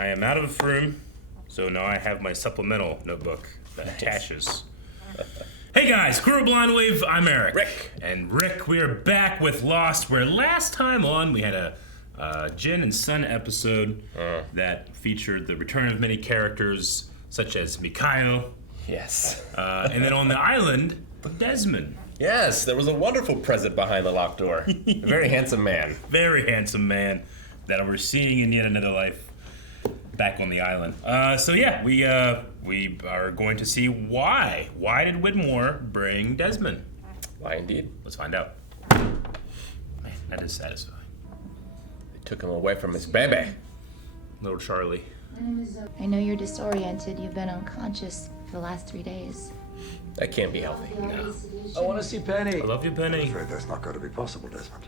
I am out of room, so now I have my supplemental notebook that attaches. Hey guys, Crew Blind Wave, I'm Eric. Rick. And Rick, we are back with Lost, where last time on we had a Jin and Sun episode that featured the return of many characters, such as Mikhail. Yes. And then on the island, Desmond. Yes, there was a wonderful present behind the locked door. A very handsome man. Very handsome man that we're seeing in yet another life back on the island. So yeah, we are going to see why. Why did Widmore bring Desmond? Why indeed? Let's find out. Man, that is satisfying. They took him away from his baby. Little Charlie. I know you're disoriented. You've been unconscious for the last 3 days. That can't be healthy. No. I want to see Penny. I love you, Penny. I'm afraid that's not going to be possible, Desmond.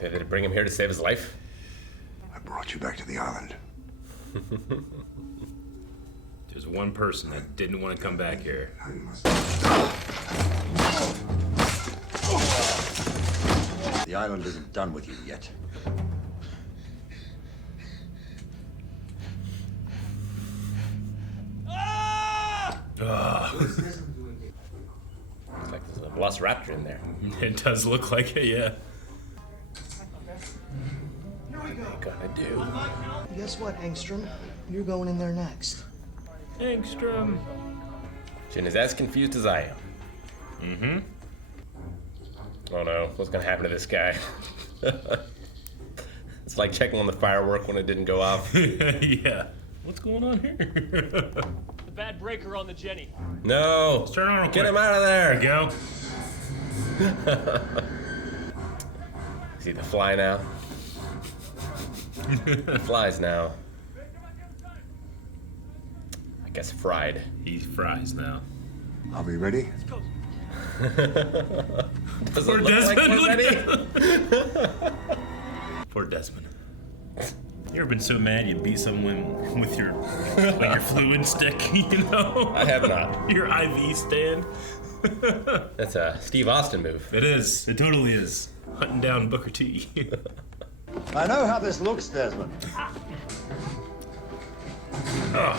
Did they bring him here to save his life? I brought you back to the island. There's one person that didn't want to come back here. The island isn't done with you yet. Looks like there's a velociraptor in there. It does look like it, yeah. What are they gonna do? Guess what, Engstrom? You're going in there next. Engstrom. Jin is as confused as I am. Mm-hmm. Oh no, what's gonna happen to this guy? It's like checking on the firework when it didn't go off. Yeah. What's going on here? The bad breaker on the Jenny. No! Let's turn on real Get quick. him out of There we there! go. See the fly now? Flies now. I guess fried. He fries now. Are we ready? Does Poor it look like Desmond. we're ready? Poor Desmond. You ever been so mad you beat someone with your fluid stick, you know? I have not. Your IV stand. That's a Steve Austin move. It is. It totally is. Hunting down Booker T. I know how this looks, Desmond. Oh.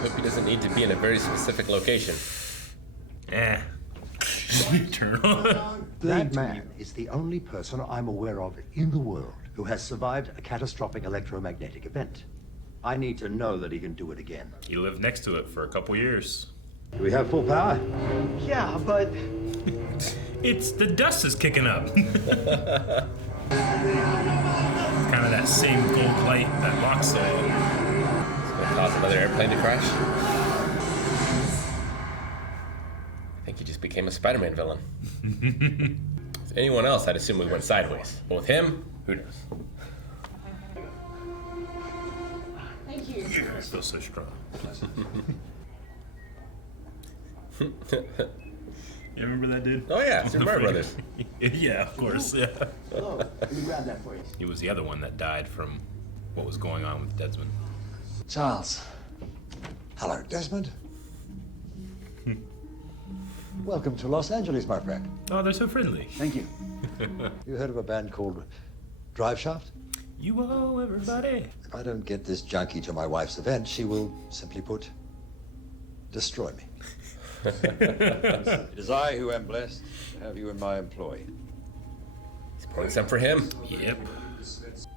Hope he doesn't need to be in a very specific location. Turn on. That man is the only person I'm aware of in the world who has survived a catastrophic electromagnetic event. I need to know that he can do it again. He lived next to it for a couple years. Do we have full power? Yeah, but It's the dust is kicking up. Kind of that same gold light that Locke saw. It's gonna cause another airplane to crash. I think he just became a Spider-Man villain. With anyone else, I'd assume we went sideways. But with him, who knows? Thank you. I feel so strong. You remember that dude? Oh yeah, Super Mario Brothers. Yeah, of course, yeah. hello. Let me grab that for you. He was the other one that died from what was going on with Desmond. Charles, Hello, Desmond. Welcome to Los Angeles, my friend. Oh, they're so friendly. thank you. You heard of a band called Drive Shaft? You owe everybody. If I don't get this junkie to my wife's event, she will, simply put, destroy me. It is I who am blessed to have you in my employ. He's pouring some for him. Yep.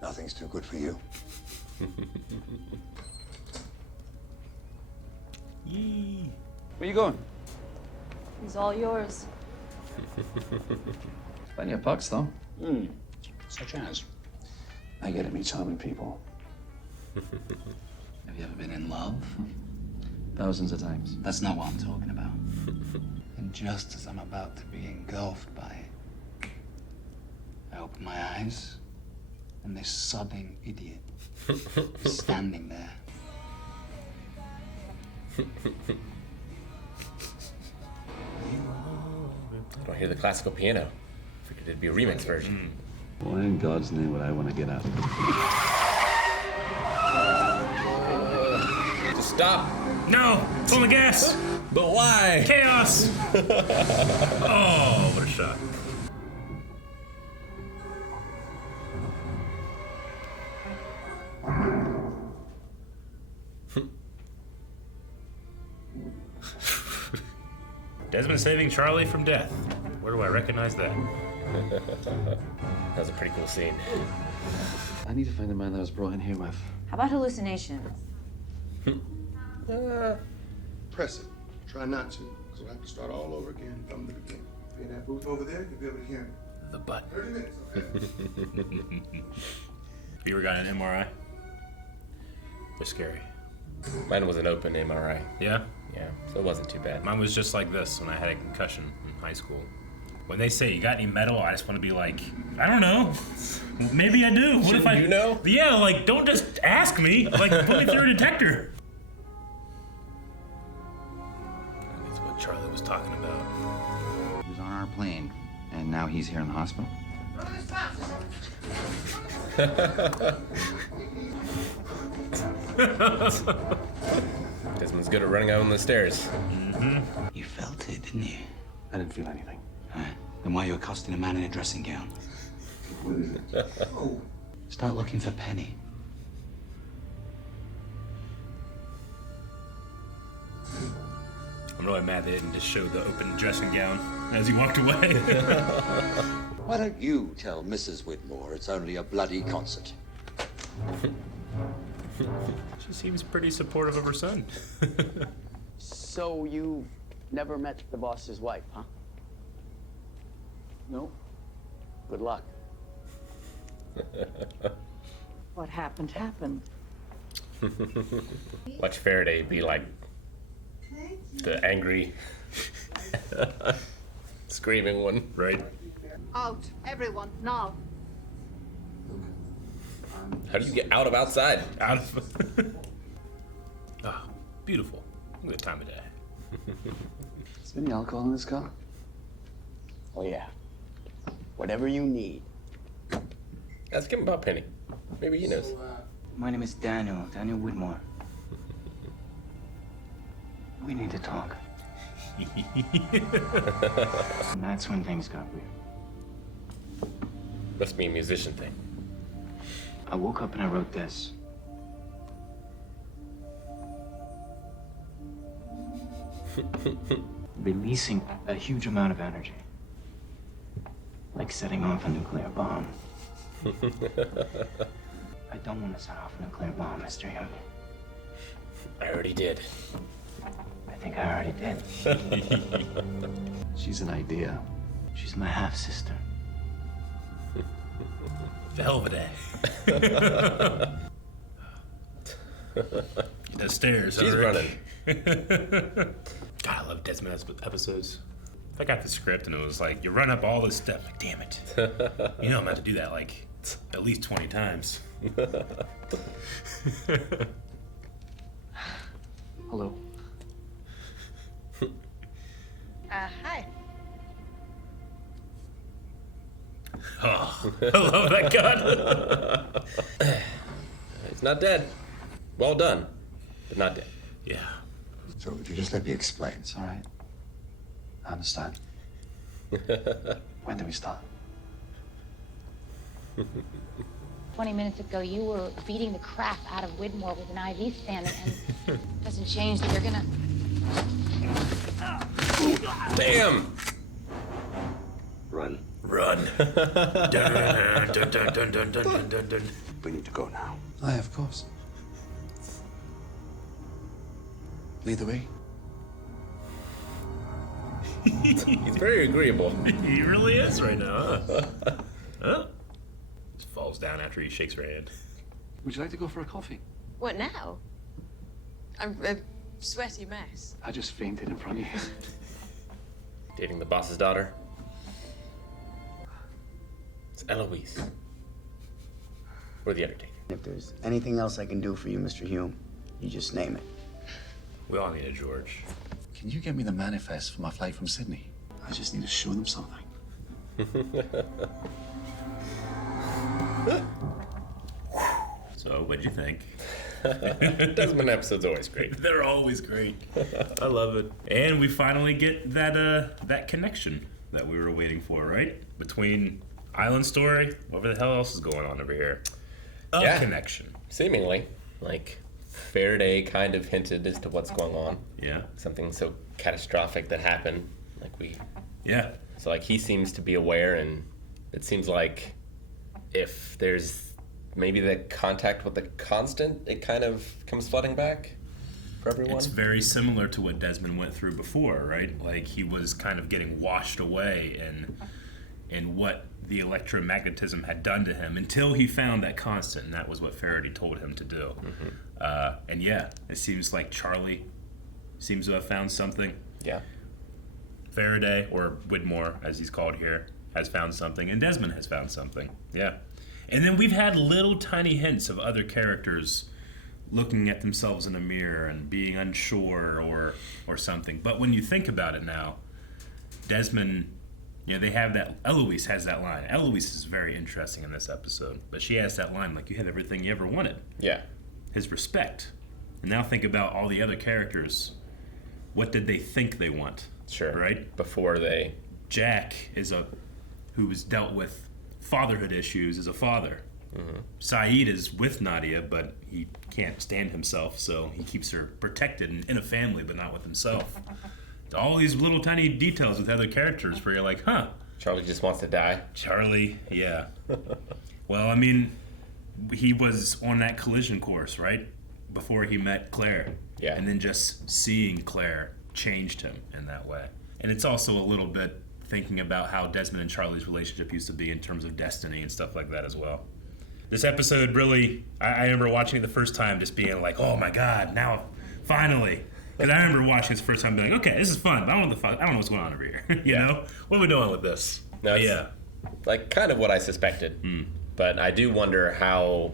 Nothing's too good for you. Yee. Where you going? He's all yours. Plenty of bucks, though. Such as? I get to meet charming people. Have you ever been in love? Thousands of times. That's not what I'm talking about. And just as I'm about to be engulfed by it, I open my eyes, and this sodding idiot is standing there. I don't hear the classical piano. Figured it'd be a remix version. Why in God's name would I want to get out? Just stop. No! Pull the gas! But why? Chaos! Oh, what a shot. Desmond saving Charlie from death. Where do I recognize that? That was a pretty cool scene. I need to find the man that I was brought in here with. How about hallucinations? Press it. Try not to, because we'll have to start all over again from the beginning. Be in that booth over there, you'll be able to hear me. The butt. 30 minutes, okay? You ever got an MRI? They're scary. Mine was an open MRI. Yeah? Yeah, so it wasn't too bad. Mine was just like this when I had a concussion in high school. When they say, you got any metal, I just want to be like, I don't know. Maybe I do. What if I... You know? Yeah, like, don't just ask me. Like, put me through a detector. That's what Charlie was talking about. He was on our plane, and now he's here in the hospital. Desmond's good at running out on the stairs. You felt it, didn't you? I didn't feel anything. Then why are you accosting a man in a dressing gown? Start looking for Penny. I'm really mad they didn't just show the open dressing gown as he walked away. Why don't you tell Mrs. Whitmore it's only a bloody concert? She seems pretty supportive of her son. So you never met the boss's wife, huh? No? Good luck. What happened happened. Watch Faraday be like the angry, screaming one, right? Out, everyone, now. How do you get out of outside? Out of... Ah, beautiful. Good time of day. Is there any alcohol in this car? Oh, yeah. Whatever you need. Ask him about Penny. Maybe he knows. My name is Daniel Whitmore. We need to talk. And that's when things got weird. Must be a musician thing. I woke up and I wrote this. Releasing a huge amount of energy. Like setting off a nuclear bomb. I don't want to set off a nuclear bomb, Mr. Young. I already did. I think I already did. She's an idea. She's my half-sister. It's a hell of a day. The stairs. She's running. God, I love Desmond episodes. If I got the script and it was like, you run up all this stuff, like, damn it. You know I'm about to do that like at least 20 times. Hello. Hi. Oh, I love that gun. He's not dead. Well done, but not dead. Yeah. So would you just let me explain? It's all right. I understand. When do we start? 20 minutes ago, you were beating the crap out of Whitmore with an IV stand, and it doesn't change that you're gonna... Damn! Run. Run. Dun, dun, dun, dun, dun, dun, dun, dun, dun. We need to go now. Aye, of course. Lead the way. He's very agreeable. He really is right now, huh? Huh? Just falls down after he shakes her hand. Would you like to go for a coffee? What now? I'm a sweaty mess. I just fainted in front of you. Dating the boss's daughter. It's Eloise. Or the Undertaker. If there's anything else I can do for you, Mr. Hume, you just name it. We all need a George. Can you get me the manifest for my flight from Sydney? I just need to show them something. So, what'd you think? Desmond episode's always great. They're always great. I love it. And we finally get that connection that we were waiting for, right? Between Island Story, whatever the hell else is going on over here. A connection. Seemingly. Like, Faraday kind of hinted as to what's going on. Yeah. Something so catastrophic that happened Yeah. So like he seems to be aware, and it seems like if there's maybe the contact with the constant, it kind of comes flooding back for everyone. It's very similar to what Desmond went through before, right? Like he was kind of getting washed away in what the electromagnetism had done to him until he found that constant, and that was what Faraday told him to do. And yeah, it seems like Charlie seems to have found something. Yeah. Faraday, or Widmore, as he's called here, has found something, and Desmond has found something. Yeah. And then we've had little tiny hints of other characters looking at themselves in a mirror and being unsure or something. But when you think about it now, Desmond, they have that, Eloise has that line. Eloise is very interesting in this episode, but she has that line like, you have everything you ever wanted. Yeah. His respect. And now think about all the other characters. What did they think they want? Sure. Right? Before they... Jack who has dealt with fatherhood issues as a father. Saeed is with Nadia, but he can't stand himself, so he keeps her protected and in a family, but not with himself. All these little tiny details with other characters where you're like, huh. Charlie just wants to die. Charlie, yeah. Well, I mean, he was on that collision course, right? Before he met Claire. Yeah. And then just seeing Claire changed him in that way. And it's also a little bit thinking about how Desmond and Charlie's relationship used to be in terms of destiny and stuff like that as well. This episode really, I remember watching it the first time just being like, oh my God, now finally. Because I remember watching it the first time being like, okay, this is fun, but I don't know what's going on over here. you know? What are we doing with this? No, it's yeah. Like kind of what I suspected. But I do wonder how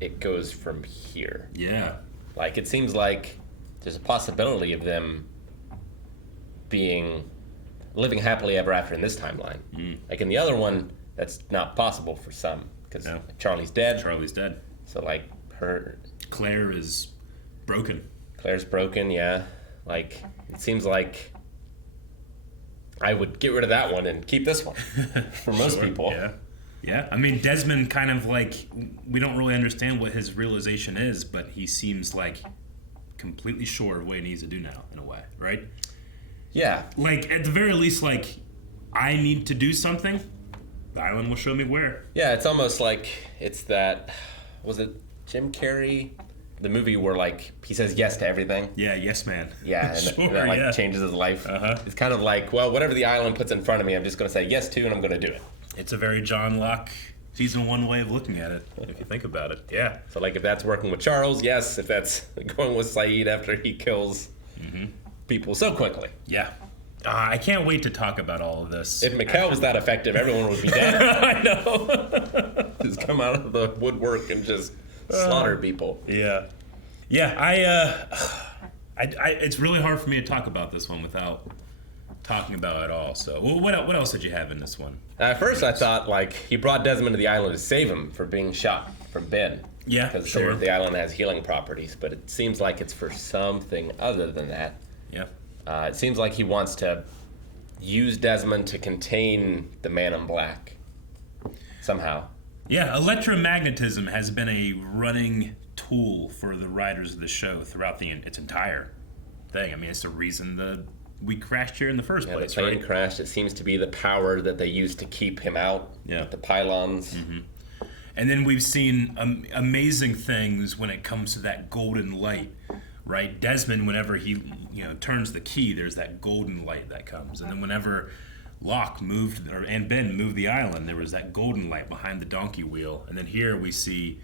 it goes from here. Yeah. Like it seems like there's a possibility of them living happily ever after in this timeline. Like in the other one, that's not possible for some. Because Charlie's dead. Charlie's dead. So like Claire is broken. Claire's broken, yeah. Like it seems like I would get rid of that one and keep this one for most people. Yeah. Yeah. I mean, Desmond kind of like, we don't really understand what his realization is, but he seems like completely sure of what he needs to do now, in a way, right? Yeah. Like, at the very least, like, I need to do something. The island will show me where. Yeah, it's almost like it's that, was it Jim Carrey? The movie where, like, he says yes to everything. Yeah, yes, man. Yeah, and sure, that, like, changes his life. It's kind of like, well, whatever the island puts in front of me, I'm just going to say yes to, and I'm going to do it. It's a very John Locke season 1 way of looking at it, if you think about it. Yeah. So, like, if that's working with Charles, yes. If that's going with Saeed after he kills people so quickly. Yeah. I can't wait to talk about all of this. If Mikhail was that effective, everyone would be dead. I know. Just come out of the woodwork and just slaughter people. Yeah. Yeah, I it's really hard for me to talk about this one without talking about it all. So, what else did you have in this one? At first, I thought, like, he brought Desmond to the island to save him for being shot from Ben. Yeah, because sure. The island has healing properties, but it seems like it's for something other than that. Yeah. It seems like he wants to use Desmond to contain the Man in Black somehow. Yeah, electromagnetism has been a running tool for the writers of the show throughout its entire thing. I mean, it's the reason we crashed here in the first place, the plane right? crashed. It seems to be the power that they used to keep him out. Yeah. The pylons. And then we've seen amazing things when it comes to that golden light, right? Desmond, whenever he turns the key, there's that golden light that comes. And then whenever Locke and Ben moved the island, there was that golden light behind the donkey wheel. And then here we see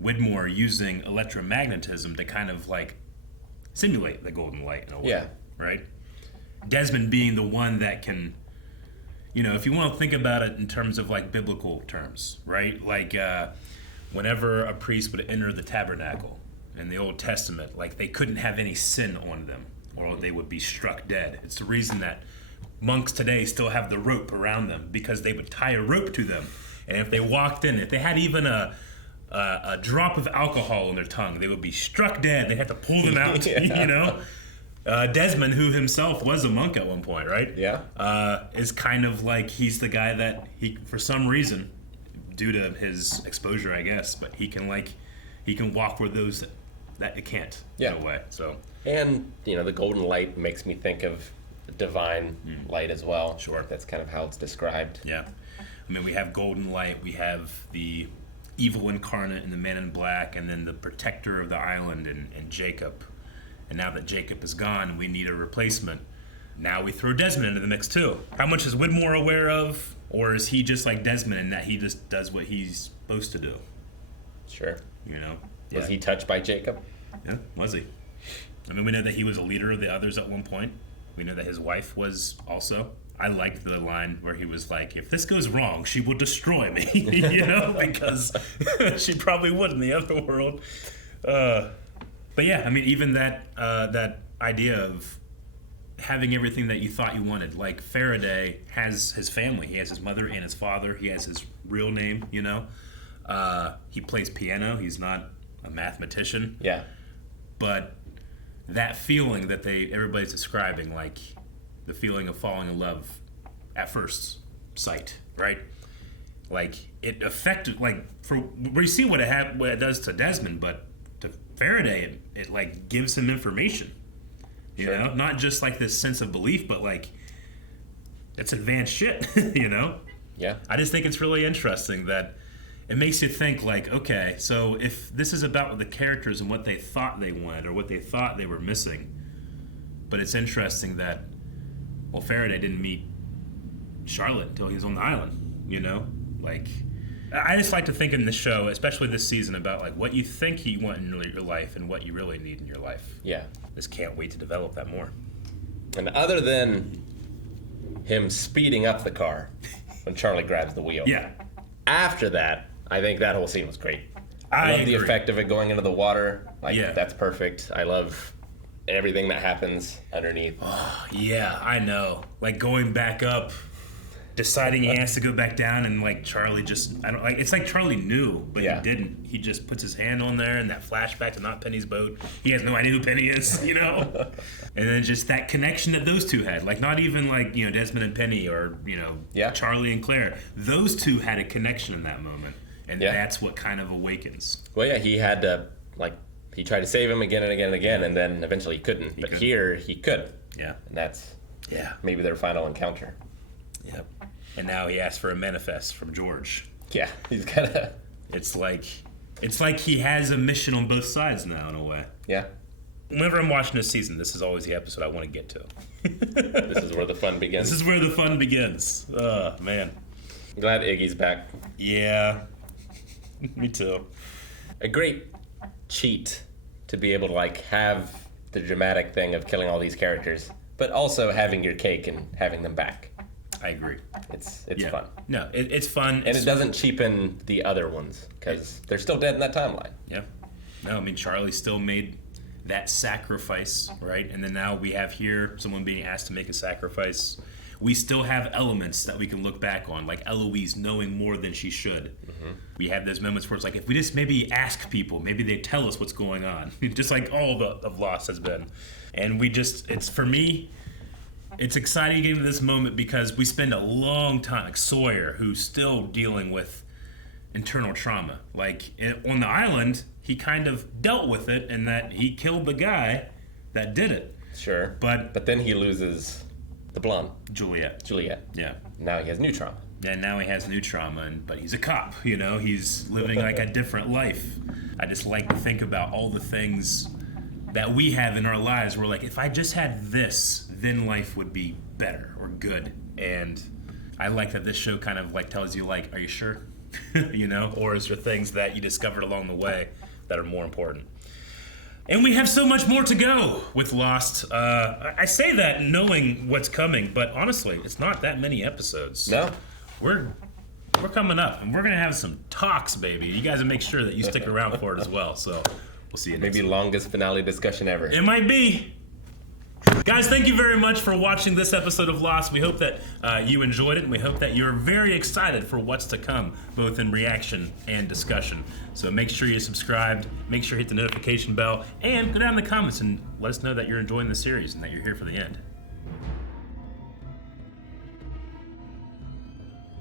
Widmore using electromagnetism to kind of like simulate the golden light in a way, right? Desmond being the one that can, if you want to think about it in terms of like biblical terms, right? Like whenever a priest would enter the tabernacle in the Old Testament, like they couldn't have any sin on them or they would be struck dead. It's the reason that monks today still have the rope around them, because they would tie a rope to them. And if they walked in, if they had even a drop of alcohol in their tongue, they would be struck dead. They had to pull them out, Desmond, who himself was a monk at one point, right? Yeah. Is kind of like he's the guy that for some reason, due to his exposure, I guess, but he can walk where those that it can't in a way. So. And the golden light makes me think of divine light as well. Sure. That's kind of how it's described. Yeah. I mean, we have golden light, we have the evil incarnate and the man in black, and then the protector of the island and Jacob. And now that Jacob is gone, we need a replacement. Now we throw Desmond into the mix too. How much is Widmore aware of? Or is he just like Desmond in that he just does what he's supposed to do? Sure. You know? Was he touched by Jacob? Yeah, was he? I mean, we know that he was a leader of the others at one point. We know that his wife was also. I liked the line where he was like, if this goes wrong, she will destroy me, you know, because she probably would in the other world. But yeah, I mean, even that idea of having everything that you thought you wanted. Like Faraday has his family. He has his mother and his father. He has his real name, you know. He plays piano. He's not a mathematician. Yeah. But that feeling that everybody's describing, like the feeling of falling in love at first sight, right? Like it affected, like we see what it does to Desmond, but to Faraday, it like gives him information. You know, not just like this sense of belief, but like it's advanced shit. You know. Yeah. I just think it's really interesting that it makes you think like, okay, so if this is about the characters and what they thought they wanted or what they thought they were missing, but it's interesting that, well, Faraday didn't meet Charlotte until he was on the island, you know? Like, I just like to think in this show, especially this season, about like what you think you want in your life and what you really need in your life. Yeah. Just can't wait to develop that more. And other than him speeding up the car when Charlie grabs the wheel. Yeah. After that, I think that whole scene was great. I love the effect of it going into the water. Like, that's perfect. I love everything that happens underneath. Oh, yeah, I know. Like going back up, deciding he has to go back down, and like Charlie just, it's like Charlie knew, but he didn't. He just puts his hand on there, and that flashback to not Penny's boat. He has no idea who Penny is, you know? And then just that connection that those two had. Like not even like, you know, Desmond and Penny or, you know, Charlie and Claire. Those two had a connection in that moment. And that's what kind of awakens. Well, yeah, he had to, like, he tried to save him again and again and again, and then eventually he couldn't. Here, he could. Yeah. And that's maybe their final encounter. Yep. And now he asks for a manifest from George. Yeah, he's kind of... It's like he has a mission on both sides now, in a way. Yeah. Whenever I'm watching this season, this is always the episode I want to get to. This is where the fun begins. This is where the fun begins. Man. I'm glad Iggy's back. Yeah. Me too. A great cheat to be able to like have the dramatic thing of killing all these characters, but also having your cake and having them back. I agree. It's fun. No, it's fun. And it doesn't cheapen the other ones, because they're still dead in that timeline. Yeah. No, I mean, Charlie still made that sacrifice, right? And then now we have here someone being asked to make a sacrifice. We still have elements that we can look back on, like Eloise knowing more than she should. Mm-hmm. We have those moments where it's like, if we just maybe ask people, maybe they tell us what's going on, just like all of Lost has been. And for me, it's exciting getting to this moment because we spend a long time, like Sawyer, who's still dealing with internal trauma. Like on the island, he kind of dealt with it in that he killed the guy that did it. Sure. But then he loses the blonde. Juliet. Yeah. Now he has new trauma. And now he has new trauma, but he's a cop, you know? He's living like a different life. I just like to think about all the things that we have in our lives where, like, if I just had this, then life would be better or good. And I like that this show kind of, like, tells you, like, are you sure? You know? Or is there things that you discovered along the way that are more important? And we have so much more to go with Lost. I say that knowing what's coming, but honestly, it's not that many episodes. No. We're coming up, and we're going to have some talks, baby. You guys make sure that you stick around for it as well, so we'll see you next Maybe longest finale discussion ever. It might be. Guys, thank you very much for watching this episode of Lost. We hope that you enjoyed it, and we hope that you're very excited for what's to come, both in reaction and discussion. So make sure you're subscribed, make sure you hit the notification bell, and go down in the comments and let us know that you're enjoying the series and that you're here for the end.